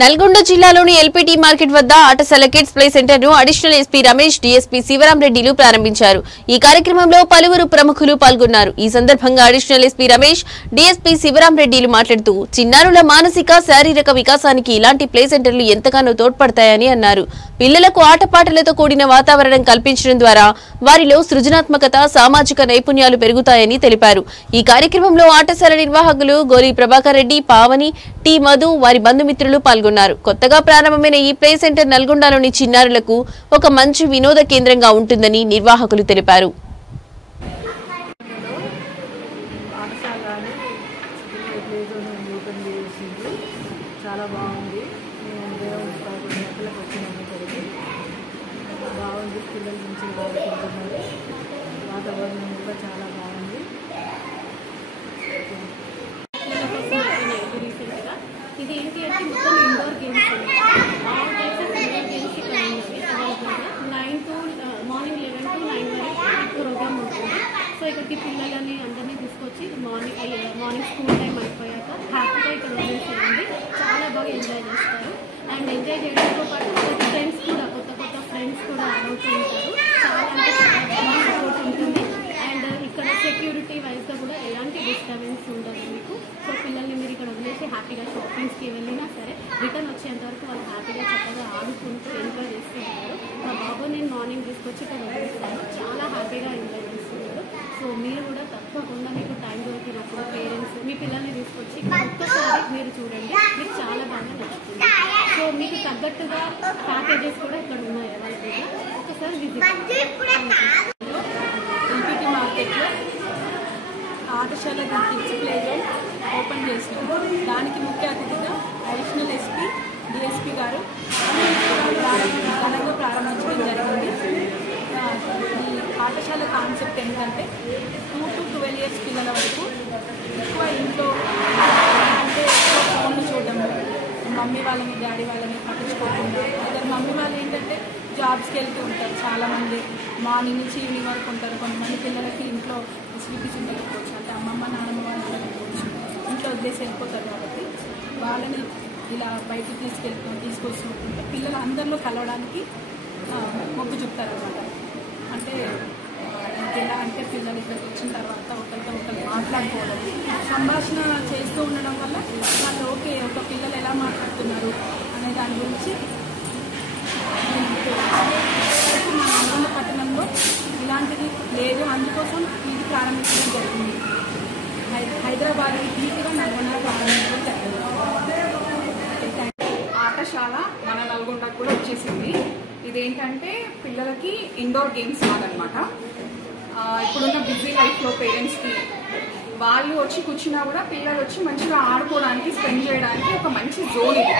నల్గొండ జిల్లాలోని LPT market వద్ద Aatashala kids play centre ను additional SP Ramesh, DSP Shivaram రెడ్డిలు ప్రారంభించారు. ఈ కార్యక్రమంలో పలువురు ప్రముఖులు పాల్గొన్నారు. ఈ సందర్భంగా additional SP Ramesh, DSP Shivaram రెడ్డిలు మాట్లాడుతూ చిన్నారుల మానసిక, శారీరక వికాసానికి ఇలాంటి ప్లే సెంటర్లు ఎంతగానో తోడ్పడతాయని అన్నారు. పిల్లలకు ఆటపాటలతో కూడిన వాతావరణం కల్పించడం ద్వారా వారిలో సృజనాత్మకత, సామాజిక నైపుణ్యాలు పెరుగుతాయని తెలిపారు. ఈ కార్యక్రమంలో ఆటశాల నిర్వాహకులు గోలి ప్రభాకర్ రెడ్డి, పావని, టి మధు, వారి బంధుమిత్రులు పాల్గొన్నారు. కొత్తగా ప్రారంభమైన ఈ ప్లే సెంటర్ నల్గొండలోని చిన్నారులకు ఒక మంచి వినోద కేంద్రంగా ఉంటుందని నిర్వాహకులు తెలిపారు. చాలా బాగుంది. బాగుంది. పిల్లల నుంచి బాగుంటున్నారు. వాతావరణం కూడా చాలా బాగుంది. ఇది ఏంటి అంటే మొత్తం indoor games all types of indoor games ఇక్కడ ఉంది. అవైలబుల్గా 9 to మార్నింగ్ 11 to 9 వరకు ప్రోగ్రామ్ ఉంటుంది. సో ఇక్కడికి పిల్లలని అందరినీ తీసుకొచ్చి మార్నింగ్ స్కూల్ టైం అయిపోయాక హ్యాపీగా ఇక్కడ వదిలేసేయండి. చాలా బాగా ఎంజాయ్ చేస్తారు. అండ్ ఎంజాయ్ చేయడంతో పాటు ఫ్రెండ్స్ కూడా కొత్త ఫ్రెండ్స్ కూడా అవుతూ ఉంటారు. చాలా అంటే చాలా సపోర్ట్ ఉంటుంది. అండ్ ఇక్కడ సెక్యూరిటీ వైజ్గా కూడా ఎలాంటి డిస్టర్బెన్స్ ఉండదు మీకు. సో పిల్లల్ని మీరు ఇక్కడ వదిలేసి హ్యాపీగా షాపింగ్స్కి వెళ్ళినా సరే రిటర్న్ వచ్చేంత వరకు వాళ్ళు హ్యాపీగా చక్కగా ఆడుకుంటూ ఎంజాయ్ చేస్తూ ఉంటారు. మా బాబు నేను మార్నింగ్ తీసుకొచ్చి ఇక్కడ వదిలేస్తాను. చాలా హ్యాపీగా ఎంజాయ్ చేస్తున్నారు. సో మీరు కూడా తప్పకుండా మీకు టైం దొరికినప్పుడు పేరెంట్స్ మీ పిల్లల్ని తీసుకొచ్చి ఒక్కసారి మీరు చూడండి. మీకు చాలా బాగా నచ్చుతుంది. సో మీకు తగ్గట్టుగా ప్యాకేజెస్ కూడా ఇక్కడ ఉన్నాయి అవైలబుల్గా. ఒకసారి విజిట్ ఎల్పీటీ మార్కెట్లో ఆటశాల కిడ్స్ ప్లే జోన్ ఓపెన్ చేసినాము. దానికి ముఖ్య అతిథిగా అడిషనల్ ఎస్పీ, డిఎస్పీ గారు ఘనంగా ప్రారంభించడం జరిగింది. ఈ ఆటశాల కాన్సెప్ట్ ఏంటంటే 2 to 12 years పిల్లల వరకు ఎక్కువ ఇంట్లో అంటే ఎక్కువ ఫోన్లు చూడడం, మమ్మీ వాళ్ళని డాడీ వాళ్ళని పట్టించుకోకుండా. ఇద్దరు మమ్మీ వాళ్ళు ఏంటంటే జాబ్స్కి వెళ్తూ ఉంటారు. చాలామంది మార్నింగ్ నుంచి ఈవినింగ్ వరకు ఉంటారు. కొంతమంది పిల్లలకి ఇంట్లో ఫెసిలిటీస్ ఉండకపోవచ్చు, అంటే అమ్మమ్మ నాన్నమ్మ వాళ్ళు ఉండకపోవచ్చు, ఇంట్లో వదిలేసి వెళ్ళిపోతారు. కాబట్టి వాళ్ళని ఇలా బయటికి తీసుకొస్తూ ఉంటే పిల్లలు అందరిలో కలవడానికి మొగ్గు చూపుతారన్నమాట. అంటే ఎలా అంటే పిల్లలు ఇక్కడికి వచ్చిన తర్వాత ఒకరితో ఒకరు మాట్లాడుకోవడం, సంభాషణ చేస్తూ ఉండడం వల్ల వాళ్ళు ఓకే ఒక పిల్లలు ఎలా మాట్లాడుతున్నారు అనే దాని గురించి మన నల్గొండ పట్టణంలో ఇలాంటిది లేదు. అందుకోసం ఇది ప్రారంభించడం జరిగింది. హైదరాబాద్ రీతిగా నల్గొండ ప్రారంభించడం జరిగింది. ఆటశాల మన నల్గొండకు కూడా వచ్చేసింది. ఇదేంటంటే పిల్లలకి ఇండోర్ గేమ్స్ లాగనమాట. ఇప్పుడున్న బిజీ లైఫ్లో పేరెంట్స్కి వాళ్ళు వచ్చి కూర్చున్నా కూడా పిల్లలు వచ్చి మంచిగా ఆడుకోవడానికి, స్పెండ్ చేయడానికి ఒక మంచి జోన్ ఇది.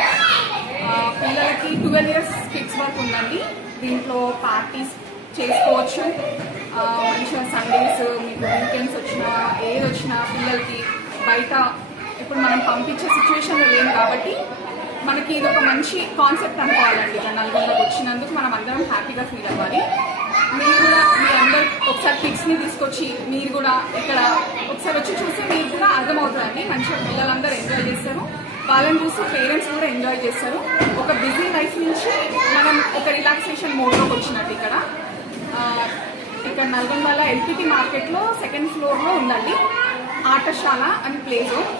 పిల్లలకి 12 years కిడ్స్ వరకు ఉందండి. దీంట్లో పార్టీస్ చేసుకోవచ్చు. మంచిగా సండేస్, మీకు వీకెండ్స్ వచ్చినా ఏది వచ్చినా పిల్లలకి బయట ఇప్పుడు మనం పంపించే సిచ్యువేషన్లో లేము కాబట్టి మనకి ఇది ఒక మంచి కాన్సెప్ట్ అనుకోవాలండి. ఇక్కడ నల్గొండకు వచ్చినందుకు మనం అందరం హ్యాపీగా ఫీల్ అవ్వాలి. మీరు కూడా మీ అందరు ఒకసారి కిడ్స్ని తీసుకొచ్చి మీరు కూడా ఇక్కడ ఒకసారి వచ్చి చూస్తే మీకు కూడా అర్థమవుతుందండి. మంచిగా పిల్లలందరూ ఎంజాయ్ చేస్తారు. వాళ్ళని చూసి పేరెంట్స్ కూడా ఎంజాయ్ చేస్తారు. ఒక బిజీ లైఫ్ నుంచి మనం ఒక రిలాక్సేషన్ మోడ్లోకి వచ్చినట్టు ఇక్కడ నల్గొండ ఎల్పీటీ మార్కెట్లో 2nd floor ఉందండి ఆటశాల అని ప్లే జోన్.